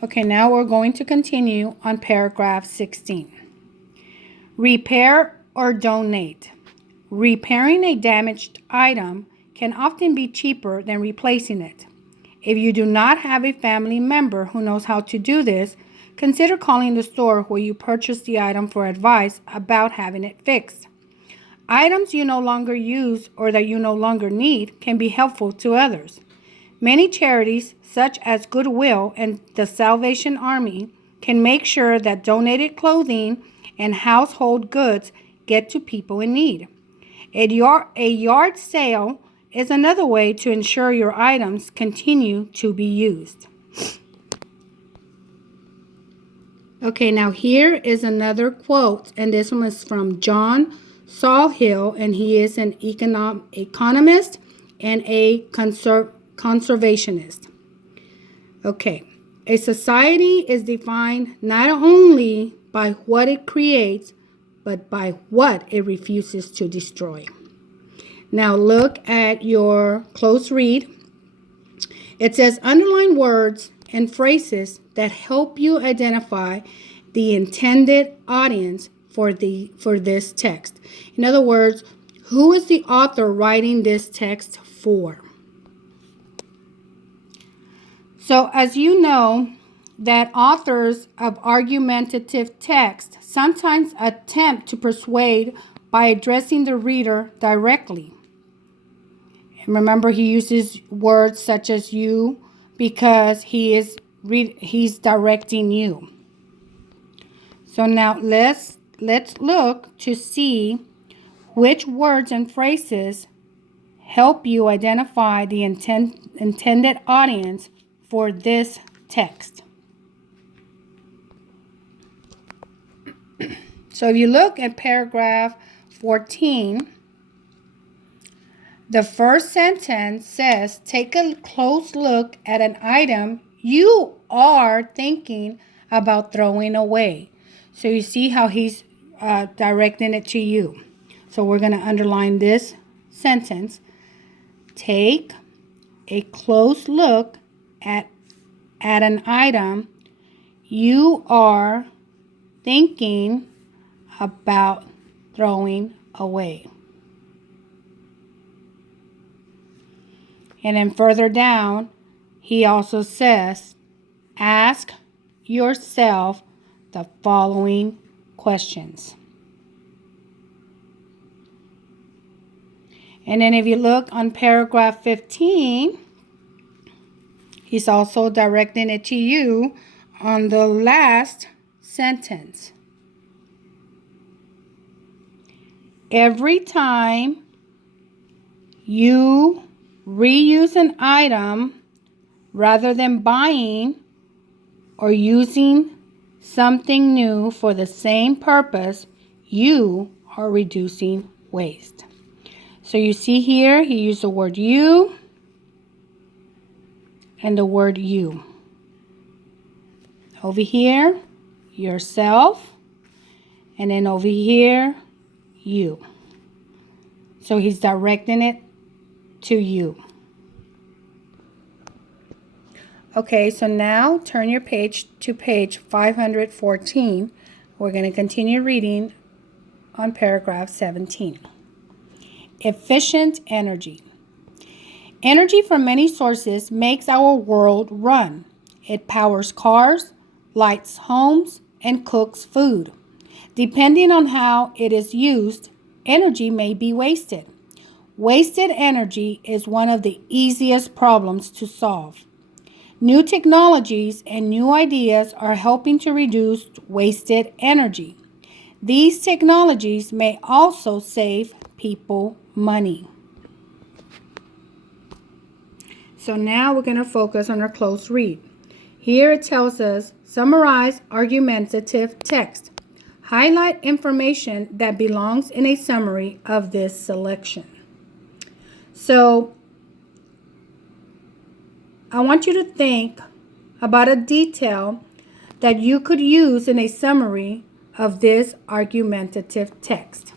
Okay, now we're going to continue on paragraph 16. Repair or donate. Repairing a damaged item can often be cheaper than replacing it. If you do not have a family member who knows how to do this, consider calling the store where you purchased the item for advice about having it fixed. Items you no longer use or that you no longer need can be helpful to others. Many charities, such as Goodwill and the Salvation Army, can make sure that donated clothing and household goods get to people in need. A yard sale is another way to ensure your items continue to be used. Okay, now here is another quote, and this one is from John Sawhill, and he is an economist and a conservationist. Okay, a society is defined not only by what it creates, but by what it refuses to destroy. Now look at your close read. It says underline words and phrases that help you identify the intended audience for this text. In other words, who is the author writing this text for? So as you know, that authors of argumentative text sometimes attempt to persuade by addressing the reader directly. And remember, he uses words such as you because he's directing you. So now let's look to see which words and phrases help you identify the intended audience for this text. So if you look at paragraph 14, the first sentence says, take a close look at an item you are thinking about throwing away. So you see how he's directing it to you. So we're going to underline this sentence. Take a close look at an item you are thinking about throwing away. And then further down, he also says, ask yourself the following questions. And then if you look on paragraph 15, he's also directing it to you on the last sentence. Every time you reuse an item rather than buying or using something new for the same purpose, you are reducing waste. So you see here, he used the word you and the word you. Over here, yourself, and then over here, you. So he's directing it to you. Okay, so now turn your page to page 514. We're going to continue reading on paragraph 17. Efficient energy. Energy from many sources makes our world run. It powers cars, lights homes, and cooks food. Depending on how it is used, energy may be wasted. Wasted energy is one of the easiest problems to solve. New technologies and new ideas are helping to reduce wasted energy. These technologies may also save people money. So now we're going to focus on our close read. Here it tells us, summarize argumentative text. Highlight information that belongs in a summary of this selection. So I want you to think about a detail that you could use in a summary of this argumentative text.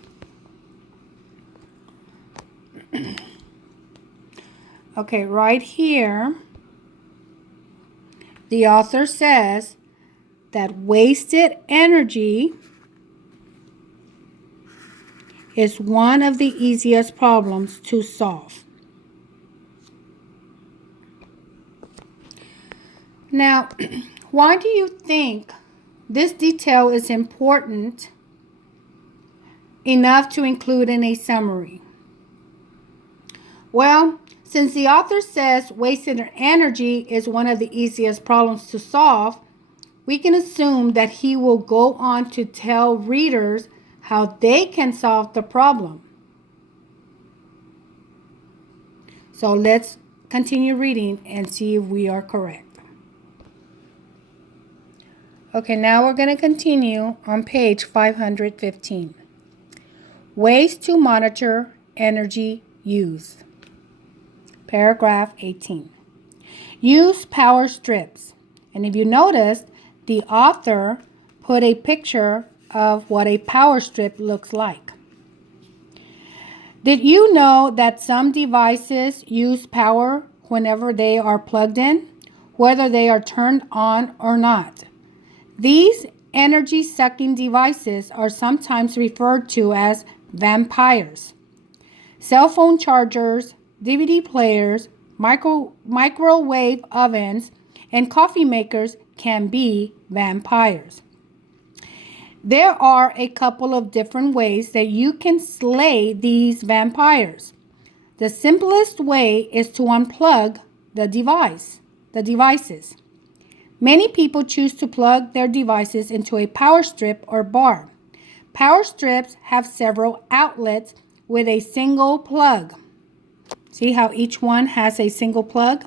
Okay, right here, the author says that wasted energy is one of the easiest problems to solve. Now, why do you think this detail is important enough to include in a summary? Well, since the author says wasted energy is one of the easiest problems to solve, we can assume that he will go on to tell readers how they can solve the problem. So let's continue reading and see if we are correct. Okay, now we're going to continue on page 515. Ways to monitor energy use. Paragraph 18. Use power strips. And if you noticed, the author put a picture of what a power strip looks like. Did you know that some devices use power whenever they are plugged in, whether they are turned on or not? These energy-sucking devices are sometimes referred to as vampires. Cell phone chargers, DVD players, microwave ovens, and coffee makers can be vampires. There are a couple of different ways that you can slay these vampires. The simplest way is to unplug the devices. Many people choose to plug their devices into a power strip or bar. Power strips have several outlets with a single plug. See how each one has a single plug?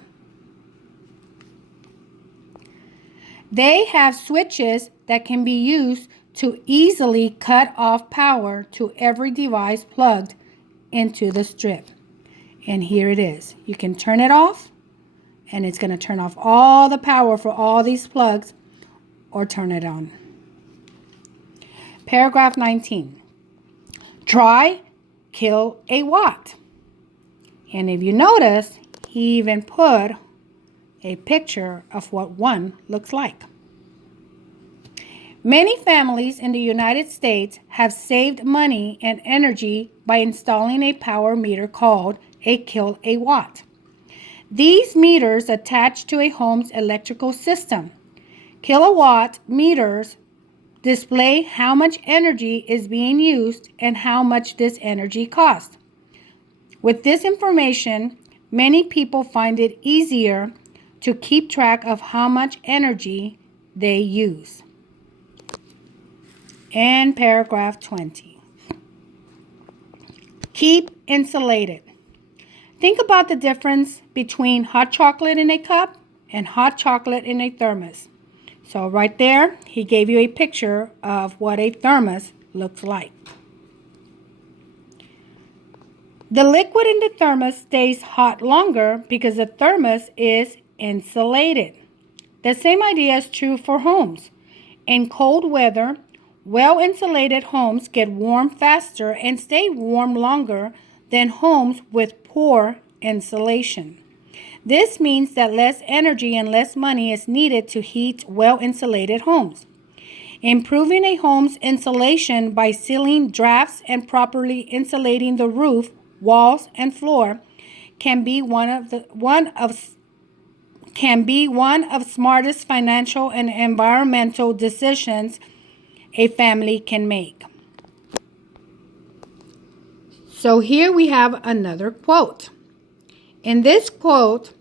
They have switches that can be used to easily cut off power to every device plugged into the strip. And here it is. You can turn it off, and it's going to turn off all the power for all these plugs, or turn it on. Paragraph 19. Try kill a watt. And if you notice, he even put a picture of what one looks like. Many families in the United States have saved money and energy by installing a power meter called a kilowatt. These meters attach to a home's electrical system. Kilowatt meters display how much energy is being used and how much this energy costs. With this information, many people find it easier to keep track of how much energy they use. And paragraph 20. Keep insulated. Think about the difference between hot chocolate in a cup and hot chocolate in a thermos. So right there, he gave you a picture of what a thermos looks like. The liquid in the thermos stays hot longer because the thermos is insulated. The same idea is true for homes. In cold weather, well-insulated homes get warm faster and stay warm longer than homes with poor insulation. This means that less energy and less money is needed to heat well-insulated homes. Improving a home's insulation by sealing drafts and properly insulating the roof, walls, and floor can be one of smartest financial and environmental decisions a family can make. So here we have another quote. In this quote,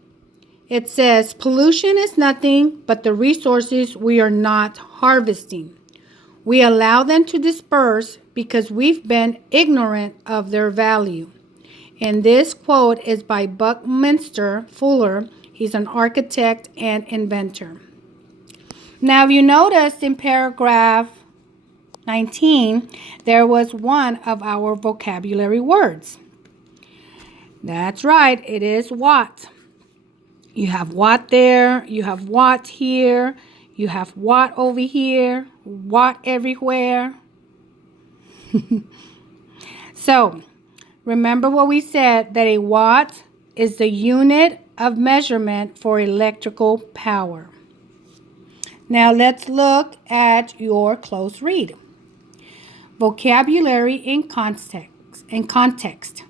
it says, pollution is nothing but the resources we are not harvesting. We allow them to disperse because we've been ignorant of their value. And this quote is by Buckminster Fuller. He's an architect and inventor. Now, if you noticed in paragraph 19, there was one of our vocabulary words. That's right, it is watt. You have watt there, you have watt here, you have watt over here, watt everywhere. So, remember what we said, that a watt is the unit of measurement for electrical power. Now let's look at your close read. Vocabulary in context.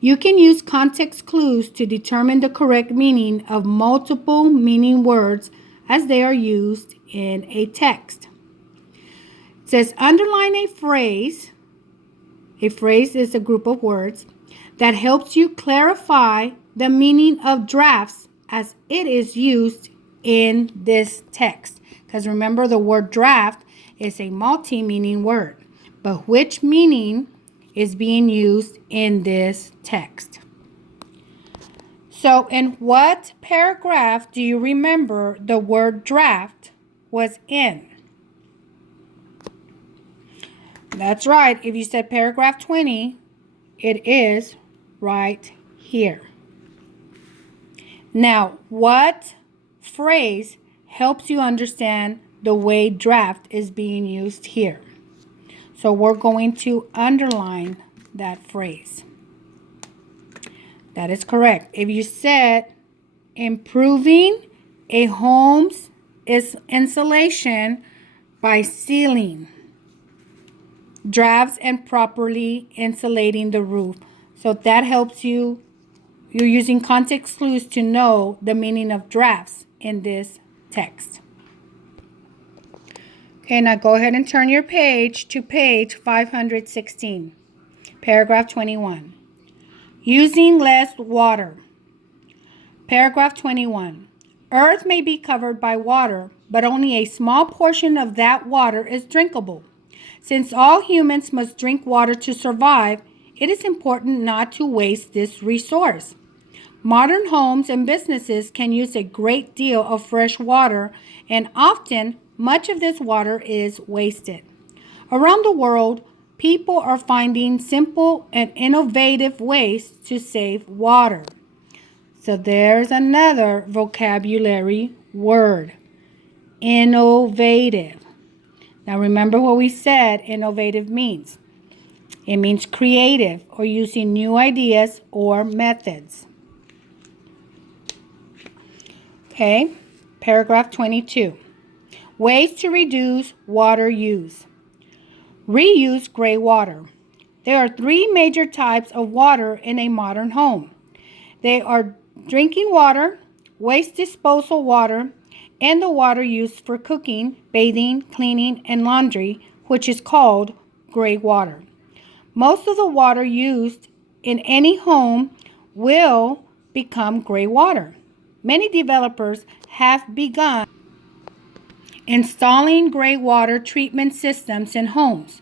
You can use context clues to determine the correct meaning of multiple meaning words as they are used in a text. It says underline a phrase. A phrase is a group of words that helps you clarify the meaning of drafts as it is used in this text. Because remember, the word draft is a multi-meaning word. But which meaning is being used in this text? So in what paragraph do you remember the word draft was in? That's right. If you said paragraph 20, it is right here. Now, what phrase helps you understand the way draft is being used here? So we're going to underline that phrase. That is correct. If you said improving a home's insulation by sealing drafts and properly insulating the roof. So that helps you. You're using context clues to know the meaning of drafts in this text. Okay, now go ahead and turn your page to page 516, paragraph 21. Using less water. Paragraph 21. Earth may be covered by water, but only a small portion of that water is drinkable. Since all humans must drink water to survive, it is important not to waste this resource. Modern homes and businesses can use a great deal of fresh water, and often much of this water is wasted. Around the world, people are finding simple and innovative ways to save water. So there's another vocabulary word, innovative. Now remember what we said innovative means. It means creative or using new ideas or methods. Okay, paragraph 22. Ways to reduce water use. Reuse gray water. There are three major types of water in a modern home. They are drinking water, waste disposal water, and the water used for cooking, bathing, cleaning, and laundry, which is called gray water. Most of the water used in any home will become gray water. Many developers have begun installing gray water treatment systems in homes.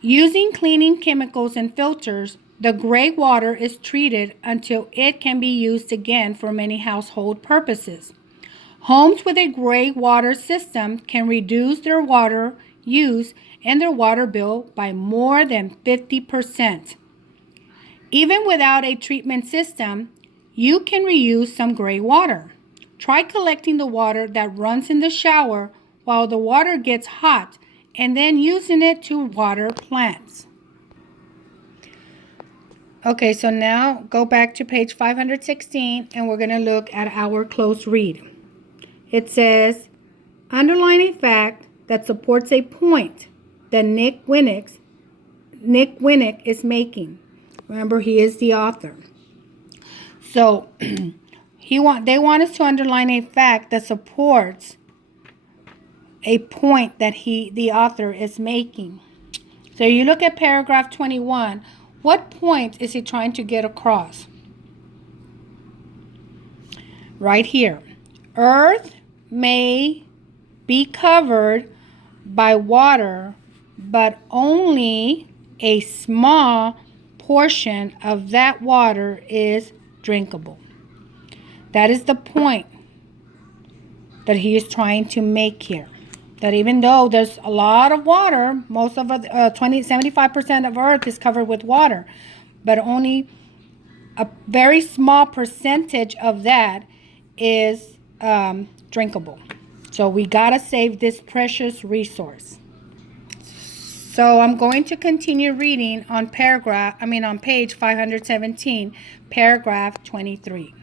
Using cleaning chemicals and filters, the gray water is treated until it can be used again for many household purposes. Homes with a gray water system can reduce their water use and their water bill by more than 50%. Even without a treatment system, you can reuse some gray water. Try collecting the water that runs in the shower while the water gets hot and then using it to water plants. Okay, so now go back to page 516 and we're going to look at our close read. It says, underline a fact that supports a point that Nick Winnick is making. Remember, he is the author. So they want us to underline a fact that supports a point that the author is making. So you look at paragraph 21. What point is he trying to get across? Right here. Earth may be covered by water, but only a small portion of that water is drinkable. That is the point that he is trying to make here. That even though there's a lot of water, most of 75% of Earth is covered with water, but only a very small percentage of that is drinkable. So we gotta save this precious resource. So I'm going to continue reading on page 517, paragraph 23.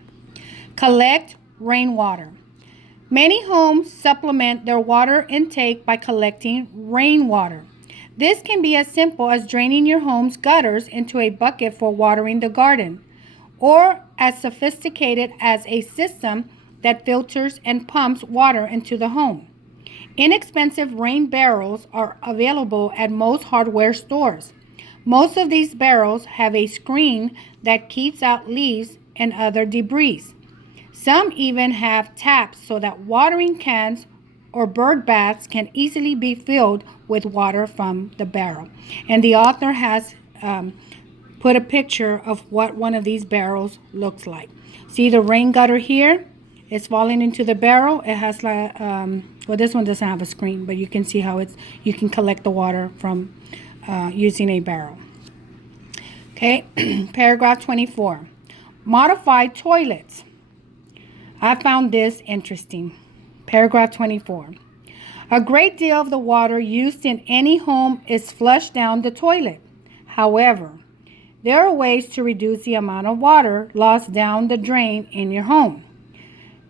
Collect rainwater. Many homes supplement their water intake by collecting rainwater. This can be as simple as draining your home's gutters into a bucket for watering the garden, or as sophisticated as a system that filters and pumps water into the home. Inexpensive rain barrels are available at most hardware stores. Most of these barrels have a screen that keeps out leaves and other debris. Some even have taps so that watering cans or bird baths can easily be filled with water from the barrel. And the author has put a picture of what one of these barrels looks like. See the rain gutter here? It's falling into the barrel. It has like, well, this one doesn't have a screen, but you can see how you can collect the water from using a barrel. Okay, paragraph 24. Modified toilets. I found this interesting. Paragraph 24. A great deal of the water used in any home is flushed down the toilet. However, there are ways to reduce the amount of water lost down the drain in your home.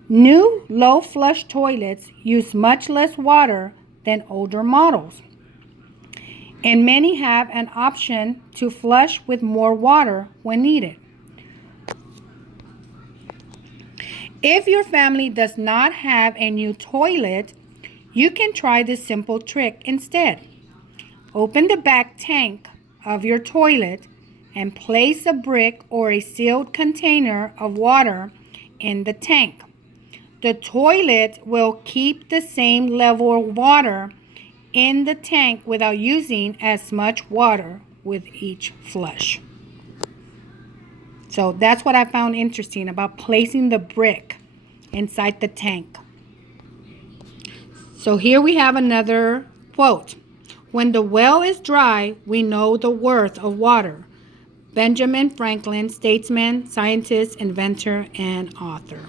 New low flush toilets use much less water than older models, and many have an option to flush with more water when needed. If your family does not have a new toilet, you can try this simple trick instead. Open the back tank of your toilet and place a brick or a sealed container of water in the tank. The toilet will keep the same level of water in the tank without using as much water with each flush. So that's what I found interesting about placing the brick inside the tank. So here we have another quote. When the well is dry, we know the worth of water. Benjamin Franklin, statesman, scientist, inventor, and author.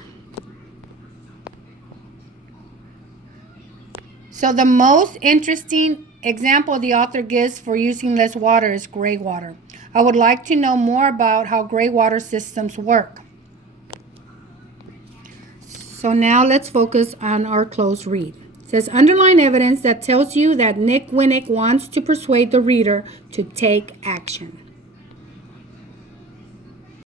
So the most interesting example the author gives for using less water is gray water. I would like to know more about how gray water systems work. So now let's focus on our close read. It says, underline evidence that tells you that Nick Winnick wants to persuade the reader to take action.